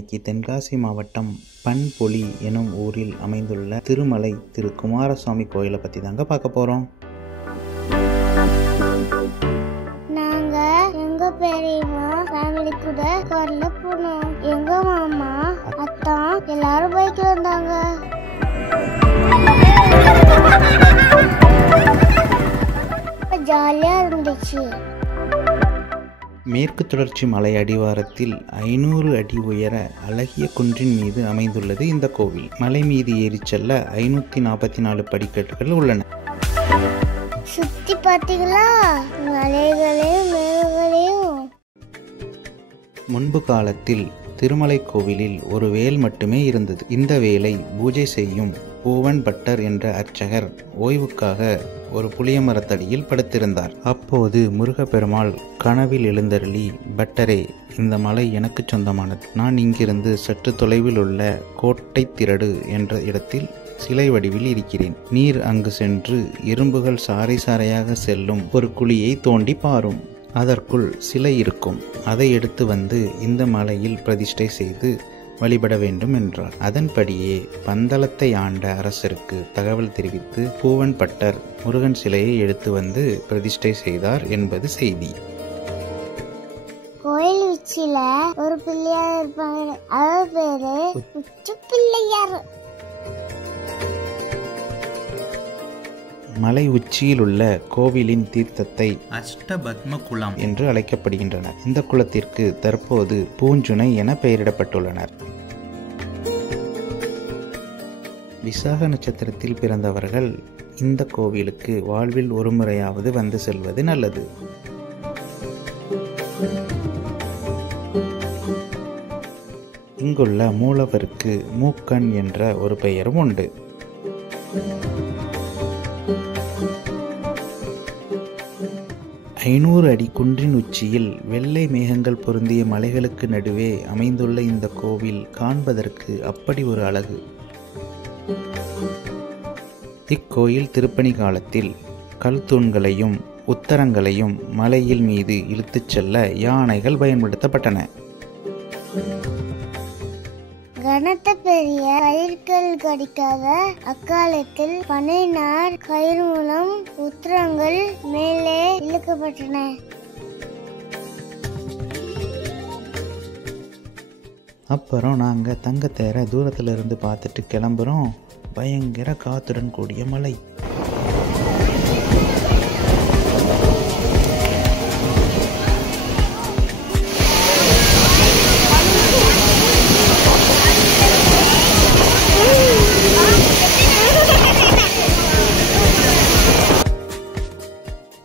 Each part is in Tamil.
இன்னைக்கு தென்காசி மாவட்டம் பண்பொழி எனும் ஊரில் அமைந்துள்ள திருமலை திரு குமாரசாமி கோயிலை பற்றி தாங்க பார்க்க போகிறோம். நாங்க எங்க பெரியம்மா ஃபேமிலி கூட கார்ல போனோம். எங்க மாமா அத்தா எல்லாரும் பைக்ல வந்தாங்க. ஜாலியா இருந்துச்சு. மேற்கு தொடர்ச்சி மலை அடிவாரத்தில் 500 அடி உயர அழகிய குன்றின் மீது அமைந்துள்ளது இந்த கோவில். மலை மீது ஏறி செல்ல 544 படிக்கட்டுகள் உள்ளன. சுத்தி பாத்தீங்களா மலைகளையும் மேகங்களையும். முன்பு காலத்தில் திருமலை கோவிலில் ஒரு வேல் மட்டுமே இருந்தது. இந்த வேலை பூஜை செய்யும் பூவன் பட்டர் என்ற அர்ச்சகர் ஓய்வுக்காக ஒரு புளிய மரத்தடியில் படுத்திருந்தார். அப்போது முருகப்பெருமாள் கனவில் எழுந்தருளி, பட்டரே, இந்த மலை எனக்கு சொந்தமானது. நான் இங்கிருந்து சற்று தொலைவில் உள்ள கோட்டை திரடு என்ற இடத்தில் சிலை வடிவில் இருக்கிறேன். நீர் அங்கு சென்று எறும்புகள் சாறை சாறையாக செல்லும் ஒரு குழியை தோண்டி பாரும். அதற்குள் சிலை இருக்கும். அதை எடுத்து வந்து இந்த மலையில் பிரதிஷ்டை செய்து வழிபட வேண்டும் என்றார். அதன்படியே பந்தளத்தை ஆண்ட அரசருக்கு தகவல் தெரிவித்து பூவன் பட்டர் முருகன் சிலையை எடுத்து வந்து பிரதிஷ்டை செய்தார் என்பது செய்தி. கோயில் உச்சியில ஒரு பிள்ளையார் இருப்பாங்க. அவர் பேரு உச்சி பிள்ளையார். மலை உச்சியில் உள்ள கோவிலின் தீர்த்தத்தை அஷ்டபத்ம குளம் என்று அழைக்கப்படுகின்றனர். இந்த குளத்திற்கு தற்போது பூஞ்சுனை என பெயரிடப்பட்டுள்ளனர். விசாக நட்சத்திரத்தில் பிறந்தவர்கள் இந்த கோவிலுக்கு வாழ்வில் ஒரு முறையாவது வந்து செல்வது நல்லது. இங்குள்ள மூலவருக்கு மூக்கன் என்ற ஒரு பெயரும் உண்டு. ஐநூறு அடி குன்றின் உச்சியில் வெள்ளை மேகங்கள் பொருந்திய மலைகளுக்கு நடுவே அமைந்துள்ள இந்த கோவில் காண்பதற்கு அப்படி ஒரு அழகு. இக்கோயில் திருப்பணி காலத்தில் கல் தூண்களையும் உத்தரங்களையும் மலையில் மீது இழுத்துச் செல்ல யானைகள் பயன்படுத்தப்பட்டன. கனத்த பெரிய கயிர்கள் கடிக்காத அக்காலத்தில் பனைநார் கயிறு மூலம் உத்தரங்கள் மேலே இழுக்கப்பட்டன. அப்புறம் நாங்கள் தங்கத்தேரை தூரத்துல இருந்து பார்த்துட்டு கிளம்புறோம். பயங்கர காத்துடன் கூடிய மலை.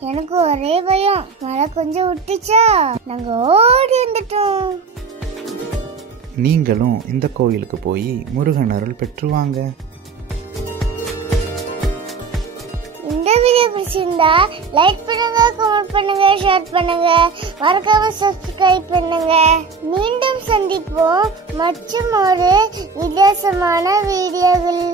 எனக்கு ஒரே பயம். மழை கொஞ்சம் விட்டுச்சா நாங்க ஓடி வந்துட்டோம். நீங்களும் இந்த கோயிலுக்கு போய் முருகன் அருள் பெற்று வாங்க. இந்த வீடியோ பிடிச்சிருந்தா லைக் பண்ணுங்க, கமெண்ட் பண்ணுங்க, ஷேர் பண்ணுங்க, மறக்காம சப்ஸ்கிரைப் பண்ணுங்க. மீண்டும் சந்திப்போம் மற்றும் ஒரு வித்தியாசமான வீடியோவில்.